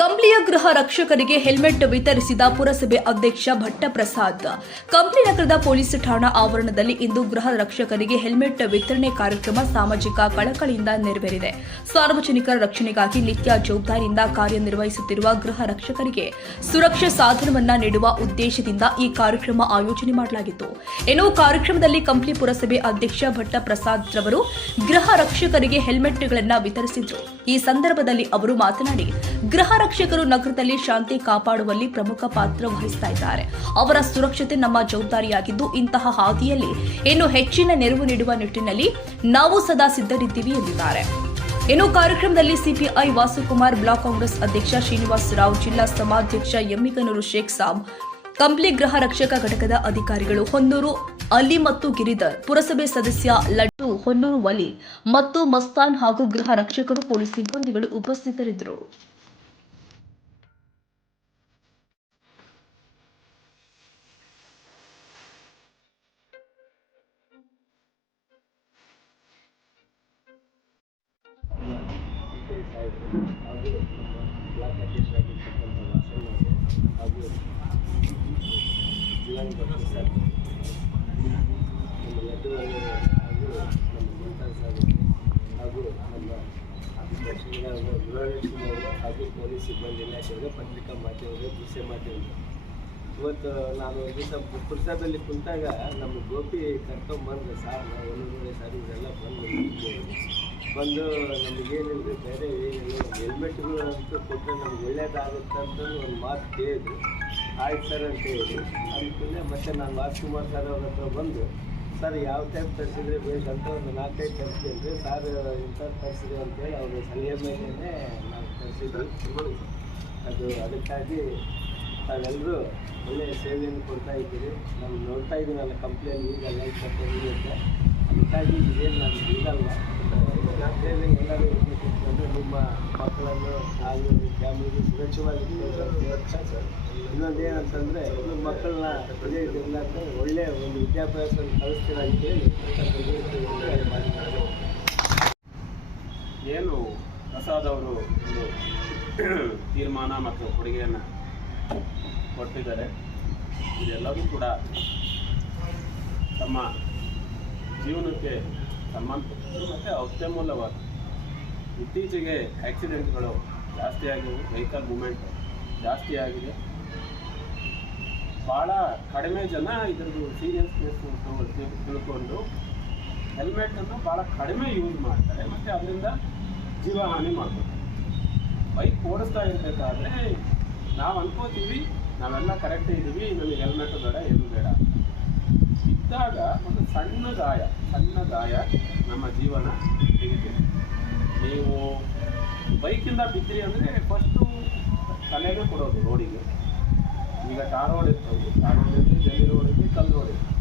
ಕಂಪ್ಲಿಯ ಗೃಹ ರಕ್ಷಕರಿಗೆ ಹೆಲ್ಮೆಟ್ ವಿತರಿಸಿದ ಪುರಸಭೆ ಅಧ್ಯಕ್ಷ ಭಟ್ಟಪ್ರಸಾದ್. ಕಂಪ್ಲಿ ನಗರದ ಪೊಲೀಸ್ ಠಾಣಾ ಆವರಣದಲ್ಲಿ ಇಂದು ಗೃಹ ರಕ್ಷಕರಿಗೆ ಹೆಲ್ಮೆಟ್ ವಿತರಣೆ ಕಾರ್ಯಕ್ರಮ ಸಾಮಾಜಿಕ ಕಳಕಳಿಯಿಂದ ನೆರವೇರಿದೆ. ಸಾರ್ವಜನಿಕರ ರಕ್ಷಣೆಗಾಗಿ ನಿತ್ಯ ಜವಾಬ್ದಾರಿಯಿಂದ ಕಾರ್ಯನಿರ್ವಹಿಸುತ್ತಿರುವ ಗೃಹ ರಕ್ಷಕರಿಗೆ ಸುರಕ್ಷಾ ಸಾಧನವನ್ನ ನೀಡುವ ಉದ್ದೇಶದಿಂದ ಈ ಕಾರ್ಯಕ್ರಮ ಆಯೋಜನೆ ಮಾಡಲಾಗಿತ್ತು. ಇನ್ನು ಕಾರ್ಯಕ್ರಮದಲ್ಲಿ ಕಂಪ್ಲಿ ಪುರಸಭೆ ಅಧ್ಯಕ್ಷ ಭಟ್ಟಪ್ರಸಾದ್ ರವರು ಗೃಹ ರಕ್ಷಕರಿಗೆ ಹೆಲ್ಮೆಟ್ಗಳನ್ನು ವಿತರಿಸಿದ್ರು. ಈ ಸಂದರ್ಭದಲ್ಲಿ ಅವರು ಮಾತನಾಡಿ, ಗೃಹ ರಕ್ಷಕರು ನಗರದಲ್ಲಿ ಶಾಂತಿ ಕಾಪಾಡುವಲ್ಲಿ ಪ್ರಮುಖ ಪಾತ್ರ ವಹಿಸ್ತಾ ಇದ್ದಾರೆ. ಅವರ ಸುರಕ್ಷತೆ ನಮ್ಮ ಜವಾಬ್ದಾರಿಯಾಗಿದ್ದು, ಇಂತಹ ಹಾದಿಯಲ್ಲಿ ಇನ್ನು ಹೆಚ್ಚಿನ ನೆರವು ನೀಡುವ ನಿಟ್ಟಿನಲ್ಲಿ ನಾವು ಸದಾ ಸಿದ್ಧರಿದ್ದೀವಿ ಎಂದಿದ್ದಾರೆ. ಇನ್ನು ಕಾರ್ಯಕ್ರಮದಲ್ಲಿ ಸಿಪಿಐ ವಾಸುಕುಮಾರ್, ಬ್ಲಾಕ್ ಕಾಂಗ್ರೆಸ್ ಅಧ್ಯಕ್ಷ ಶ್ರೀನಿವಾಸ್ ರಾವ್, ಜಿಲ್ಲಾ ಸಮಾಧ್ಯಕ್ಷ ಎಮ್ಮಿಗನೂರು ಶೇಖ್ ಸಾಬ್ ಕಂಪ್ಲಿ ಗೃಹ ರಕ್ಷಕ ಘಟಕದ ಅಧಿಕಾರಿಗಳು ಹೊನ್ನೂರು ಅಲಿ ಮತ್ತು ಗಿರಿಧರ್, ಪುರಸಭೆ ಸದಸ್ಯ ಲಡ್ಡು ಹೊನ್ನೂರು ವಲಿ ಮತ್ತು ಮಸ್ತಾನ್ ಹಾಗೂ ಗೃಹ ರಕ್ಷಕರು ಪೊಲೀಸ್ ಸಿಬ್ಬಂದಿಗಳು ಉಪಸ್ಥಿತರಿದ್ದರು. ಹಾಗೂ ಪೊಲೀಸ್ ಸಿಬ್ಬಂದಿ ಇಲಾಖೆಯವರು ಪತ್ರಿಕಾ ಮಾಧ್ಯಮಗಳು ದೃಶ್ಯ ಮಾಧ್ಯಮಗಳು ಇವತ್ತು ನಾನು ದಿವಸ ಪುರ್ಸದಲ್ಲಿ ಕುಂತಾಗ ನಮ್ಮ ಗೋಪಿ ಕರ್ಕೊಂಬಂದು ಸಾರ್ ಒಂದೊಂದೇ ಸಾರಿ ಇದೆಲ್ಲ ಬಂದು. ಬಂದು ನಮಗೇನಿಲ್ಲ ಬೇರೆ ಏನಿಲ್ಲ ಹೆಲ್ಮೆಟ್ಗಳು ಅಂತ ಕೊಟ್ಟರೆ ನಮ್ಗೆ ಒಳ್ಳೇದಾಗುತ್ತೆ ಅಂತ ಒಂದು ಮಾತು ಕೇಳಿದ್ರು ಆಯ್ತು ಸರ್ ಅಂತ ಹೇಳಿ ಅದಕ್ಕೆ ಮತ್ತೆ ನಾನು ರಾಜ್ಕುಮಾರ್ ಸರ್ ಅವ್ರ ಹತ್ರ ಬಂದು, ಸರ್, ಯಾವ ಟೈಪ್ ತರಿಸಿದ್ರೆ ಬೇಕಂತ ಒಂದು ನಾಲ್ಕೈದು ರೀ, ಸಾರ್ ಇಂಥ ತರಿಸಿದ್ರು ಅಂತೇಳಿ ಅವ್ರ ಸಲಹೆ ಮೇಲೇ ನಾನು ತರಿಸಿದ್ವಿ ಅದು ಅದಕ್ಕಾಗಿ ತಾವೆಲ್ಲರೂ ಒಳ್ಳೆಯ ಸೇವೆಯನ್ನು ಕೊಡ್ತಾ ಇದ್ದೀರಿ. ನಾವು ನೋಡ್ತಾ ಇದ್ದೀನಲ್ಲ ಕಂಪ್ಲೇಂಟ್ ಈಗ ಲೈಫ್ ಇರುತ್ತೆ ಅದಕ್ಕಾಗಿ ಇದೇನು ನಾನು ಇರಲ್ಲ ಸೇವೆ ಎಲ್ಲರೂ ಇಟ್ಕೊಂಡು ನಿಮ್ಮ ಮಕ್ಕಳನ್ನು ಹಾಗೂ ಫ್ಯಾಮಿಲಿಗೆ ಸುರಕ್ಷವಾಗಿ ಇನ್ನೊಂದು ಏನಂತಂದರೆ, ನಿಮ್ಮ ಮಕ್ಕಳನ್ನ ಇಲ್ಲ ಅಂತ ಒಳ್ಳೆಯ ಒಂದು ವಿದ್ಯಾಭ್ಯಾಸವನ್ನು ಅಂತ ಹೇಳಿ ಏನು ಪ್ರಸಾದ್ ಅವರು ಒಂದು ತೀರ್ಮಾನ ಮತ್ತು ಕೊಡುಗೆಯನ್ನು ಕೊಟ್ಟಿದ್ದಾರೆ. ಇದೆಲ್ಲವೂ ಕೂಡ ತಮ್ಮ ಜೀವನಕ್ಕೆ ಸಂಬಂಧಪಟ್ಟಿದ್ದು ಮತ್ತು ಅತ್ಯಮೂಲ್ಯವಾದ ಇತ್ತೀಚೆಗೆ ಆಕ್ಸಿಡೆಂಟ್ಗಳು ಜಾಸ್ತಿ ಆಗಿವೆ. ವೆಹಿಕಲ್ ಮೂಮೆಂಟ್ ಜಾಸ್ತಿ ಆಗಿದೆ. ಭಾಳ ಕಡಿಮೆ ಜನ ಇದರದ್ದು ಸೀರಿಯಸ್ನೆಸ್ ತಿಳ್ಕೊಂಡು ಹೆಲ್ಮೆಟನ್ನು ಭಾಳ ಕಡಿಮೆ ಯೂಸ್ ಮಾಡ್ತಾರೆ. ಮತ್ತು ಅದರಿಂದ ಜೀವಹಾನಿ ಮಾಡ್ತಾರೆ ಬೈಕ್ ಓಡಿಸ್ತಾ ಇರಬೇಕಾದ್ರೆ ನಾವು ಅನ್ಕೋತೀವಿ, ನಾವೆಲ್ಲ ಕರೆಕ್ಟ್ ಇದ್ದೀವಿ ನಮಗೆ ಹೆಲ್ಮೆಟ್ ಬೇಡ, ಏನು ಬೇಡ. ಇದ್ದಾಗ ಒಂದು ಸಣ್ಣ ಗಾಯ ಸಣ್ಣ ಗಾಯ ನಮ್ಮ ಜೀವನ ತೆಗಿತೀವಿ ನೀವು ಬೈಕಿಂದ ಬಿದ್ದಿರಿ ಅಂದರೆ ಫಸ್ಟು ತಲೆಗೆ ಕೊಡೋದು ರೋಡಿಗೆ ಈಗ ಟಾರ್ ರೋಡ್ ಇರ್ತವೆ ಟಾರ್ ರೋಡ್ ಜಲ್ಲಿ ರೋಡ್ ಇರಲಿ ಕಲ್ಲು ರೋಡ್ ಇರ್ತದೆ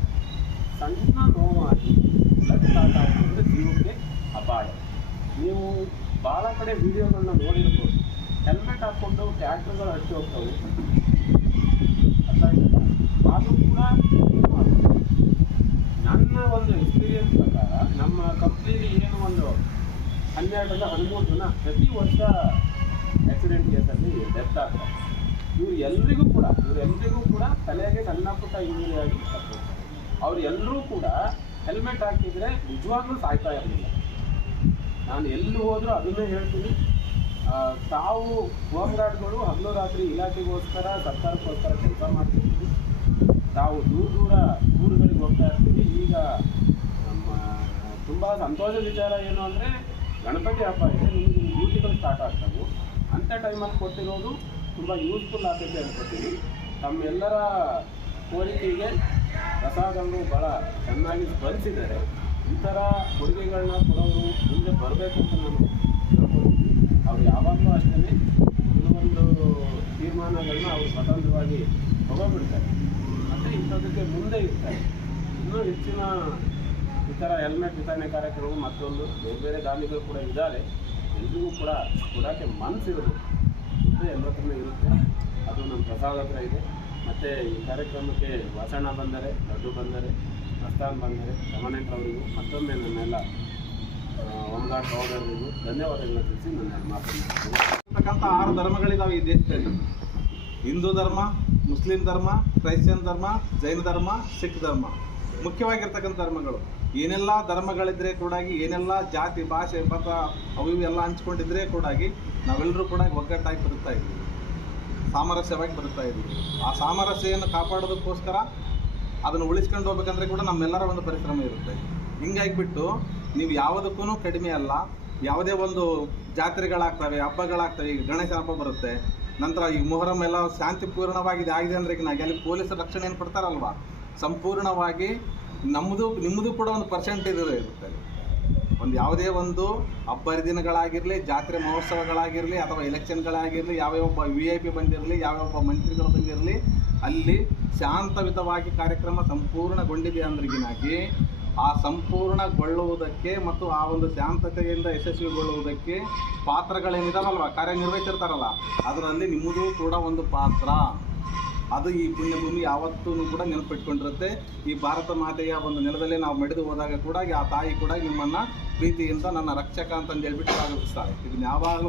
ಸಣ್ಣ ನೋವಾಗಿ ಜೀವಕ್ಕೆ ಅಪಾಯ. ನೀವು ಭಾಳ ಕಡೆ ವಿಡಿಯೋಗಳನ್ನ ನೋಡಿರ್ಬೋದು. ಹೆಲ್ಮೆಟ್ ಹಾಕ್ಕೊಂಡು ಟ್ಯಾಕ್ಟರ್ಗಳು ಹಚ್ಚಿ ಹೋಗ್ತವೆ. ಅದು ಕೂಡ ಇದು ನನ್ನ ಒಂದು ಎಕ್ಸ್ಪೀರಿಯನ್ಸ್ ಪ್ರಕಾರ ನಮ್ಮ ಕಂಪ್ನಿಲಿ ಏನು ಒಂದು ಹನ್ನೆರಡರಿಂದ ಹದಿಮೂರು ಜನ ಪ್ರತಿ ವರ್ಷ ಆಕ್ಸಿಡೆಂಟ್ ಕೇಸಲ್ಲಿ ಡೆತ್ ಆಗ್ತಾರೆ. ಇವ್ರು ಎಲ್ರಿಗೂ ಕೂಡ ಇವರೆಲ್ಲರಿಗೂ ಕೂಡ ತಲೆಗೆ ಸಣ್ಣ ಪುಟ್ಟ ಇಂಜುರಿ ಆಗಿ ಅವ್ರು ಎಲ್ಲರೂ ಕೂಡ ಹೆಲ್ಮೆಟ್ ಹಾಕಿದ್ರೆ ನಿಜವಾಗ್ಲೂ ಸಾಯ್ತಾ ಇರಲಿಲ್ಲ. ನಾನು ಎಲ್ಲಿ ಹೋದರೂ ಅದನ್ನೇ ಹೇಳ್ತೀನಿ. ತಾವು ಹೋಮ್ ಗಾರ್ಡ್ಗಳು ಹಗಲು ರಾತ್ರಿ ಇಲಾಖೆಗೋಸ್ಕರ ಸರ್ಕಾರಕ್ಕೋಸ್ಕರ ಕೆಲಸ ಮಾಡ್ತಿದ್ದೀವಿ. ತಾವು ದೂರ ದೂರ ಊರುಗಳಿಗೆ ಹೋಗ್ತಾ ಇರ್ತೀವಿ. ಈಗ ನಮ್ಮ ತುಂಬ ಸಂತೋಷದ ವಿಚಾರ ಏನು ಅಂದರೆ ಗಣಪತಿ ಹಬ್ಬ ಇದೆ. ನಿಮಗೆ ಡ್ಯೂಟಿಗಳು ಸ್ಟಾರ್ಟ್ ಆಗ್ತವೆ. ಅಂಥ ಟೈಮಲ್ಲಿ ಕೊಟ್ಟಿರೋದು ತುಂಬ ಯೂಸ್ಫುಲ್ ಆಗ್ತೈತೆ ಅನ್ಕೋತೀವಿ ತಮ್ಮೆಲ್ಲರ ಕೋರಿಕೆಗೆ ಪ್ರಸಾದವರು ಬಹಳ ಚೆನ್ನಾಗಿ ಸ್ಪಂದಿಸಿದ್ದಾರೆ. ಈ ಥರ ಕೊಡುಗೆಗಳನ್ನ ಕೊಡೋರು ಮುಂದೆ ಬರಬೇಕು ಅಂತ ನಾನು ಅವ್ರು ಯಾವಾಗಲೂ ಅಷ್ಟೇ ಕೆಲವೊಂದು ತೀರ್ಮಾನಗಳನ್ನ ಅವರು ಸ್ವತಂತ್ರವಾಗಿ ತಗೋಬಿಡ್ತಾರೆ ಮತ್ತು ಇಂಥದಕ್ಕೆ ಮುಂದೆ ಇರ್ತಾರೆ. ಇನ್ನೂ ಹೆಚ್ಚಿನ ಈ ಥರ ಹೆಲ್ಮೆಟ್ ವಿತರಣೆ ಕಾರ್ಯಕ್ರಮ ಮತ್ತೊಂದು, ಬೇರೆ ಬೇರೆ ದಾನಿಗಳು ಕೂಡ ಇದ್ದಾರೆ. ಎಲ್ರಿಗೂ ಕೂಡ ಕೊಡೋಕ್ಕೆ ಮನಸ್ಸಿರೋದು ದುಡ್ಡು ಎಲ್ಲರ ಇರುತ್ತೆ. ಅದು ನಮ್ಮ ಪ್ರಸಾದ ಹತ್ರ ಇದೆ. ಮತ್ತು ಈ ಕಾರ್ಯಕ್ರಮಕ್ಕೆ ವಾಸಣ್ಣ ಬಂದರೆ, ಲಡ್ಡು ಬಂದರೆ ಮಸ್ತಾನ್ ಬಂದರೆ ರಮಣೇಂದ್ರ ಅವರಿಗೂ ಮತ್ತೊಮ್ಮೆ ನನ್ನೆಲ್ಲ ಧನ್ಯವಾದಗಳನ್ನ ತಿಳಿಸಿ ಆರು ಧರ್ಮಗಳಿದಾವೆ ಈ ದೇಶದಲ್ಲಿ. ಹಿಂದೂ ಧರ್ಮ, ಮುಸ್ಲಿಂ ಧರ್ಮ ಕ್ರೈಸ್ತಿಯನ್ ಧರ್ಮ, ಜೈನ ಧರ್ಮ, ಸಿಖ್ ಧರ್ಮ. ಮುಖ್ಯವಾಗಿರ್ತಕ್ಕಂಥ ಧರ್ಮಗಳು. ಏನೆಲ್ಲ ಧರ್ಮಗಳಿದ್ರೆ ಕೂಡ ಏನೆಲ್ಲ ಜಾತಿ, ಭಾಷೆ, ಮತ, ಅವು ಇವು ಎಲ್ಲ ಹಂಚ್ಕೊಂಡಿದ್ರೆ ಕೂಡ ನಾವೆಲ್ಲರೂ ಕೂಡ ಒಗ್ಗಟ್ಟಾಗಿ ಬರುತ್ತಾ ಇದ್ವಿ. ಸಾಮರಸ್ಯವಾಗಿ ಬರುತ್ತಾ ಇದ್ವಿ. ಆ ಸಾಮರಸ್ಯವನ್ನು ಕಾಪಾಡೋದಕ್ಕೋಸ್ಕರ ಅದನ್ನು ಉಳಿಸ್ಕೊಂಡು ಹೋಗ್ಬೇಕಂದ್ರೆ ಕೂಡ ನಮ್ಮೆಲ್ಲರ ಒಂದು ಪರಿಶ್ರಮ ಇರುತ್ತೆ. ಹಿಂಗಾಗಿಬಿಟ್ಟು ನೀವು ಯಾವುದಕ್ಕೂ ಕಡಿಮೆ ಅಲ್ಲ. ಯಾವುದೇ ಒಂದು ಜಾತ್ರೆಗಳಾಗ್ತವೆ, ಹಬ್ಬಗಳಾಗ್ತವೆ, ಈಗ ಗಣೇಶ ಹಬ್ಬ ಬರುತ್ತೆ. ನಂತರ ಈ ಮೊಹರಂ ಎಲ್ಲ ಶಾಂತಿಪೂರ್ಣವಾಗಿದೆ ಆಗಿದೆ ಅಂದರೆ ಈಗ ಅಲ್ಲಿ ಪೊಲೀಸ್ ರಕ್ಷಣೆ ಏನು ಕೊಡ್ತಾರಲ್ವಾ? ಸಂಪೂರ್ಣವಾಗಿ ನಮ್ಮದು ನಿಮ್ಮದು ಕೂಡ ಒಂದು ಪರ್ಸೆಂಟೇಜ್ ಇರುತ್ತೆ. ಒಂದು ಯಾವುದೇ ಒಂದು ಹಬ್ಬ ಹರಿದಿನಗಳಾಗಿರಲಿ ಜಾತ್ರೆ ಮಹೋತ್ಸವಗಳಾಗಿರಲಿ, ಅಥವಾ ಎಲೆಕ್ಷನ್ಗಳಾಗಿರಲಿ ಯಾವ್ಯಾವ ವಿ ಐ ಪಿ ಬಂದಿರಲಿ, ಯಾವ್ಯಾವ ಮಂತ್ರಿಗಳು ಬಂದಿರಲಿ, ಅಲ್ಲಿ ಶಾಂತಯುತವಾಗಿ ಕಾರ್ಯಕ್ರಮ ಸಂಪೂರ್ಣಗೊಂಡಿದೆ ಅಂದ್ರಿಗಿನಾಗಿ ಆ ಸಂಪೂರ್ಣಗೊಳ್ಳುವುದಕ್ಕೆ ಮತ್ತು ಆ ಒಂದು ಶಾಂತತೆಯಿಂದ ಯಶಸ್ವಿಗೊಳ್ಳುವುದಕ್ಕೆ ಪಾತ್ರಗಳೇನಿದಾವಲ್ವ? ಕಾರ್ಯನಿರ್ವಹಿಸಿರ್ತಾರಲ್ಲ. ಅದರಲ್ಲಿ ನಿಮ್ಮದು ಕೂಡ ಒಂದು ಪಾತ್ರ. ಅದು ಈ ಪುಣ್ಯಭೂಮಿ ಯಾವತ್ತೂ ಕೂಡ ನೆನಪಿಟ್ಕೊಂಡಿರುತ್ತೆ. ಈ ಭಾರತ ಮಾತೆಯ ಒಂದು ನೆಲದಲ್ಲಿ ನಾವು ಮೆಡೆದು ಹೋದಾಗ ಕೂಡ ಆ ತಾಯಿ ಕೂಡ ನಿಮ್ಮನ್ನು ಪ್ರೀತಿಯಿಂದ ನನ್ನ ರಕ್ಷಕ ಅಂತಂದು ಹೇಳ್ಬಿಟ್ಟು ಸ್ವಾಗತಿಸ್ತಾರೆ ಇದನ್ನ ಯಾವಾಗಲೂ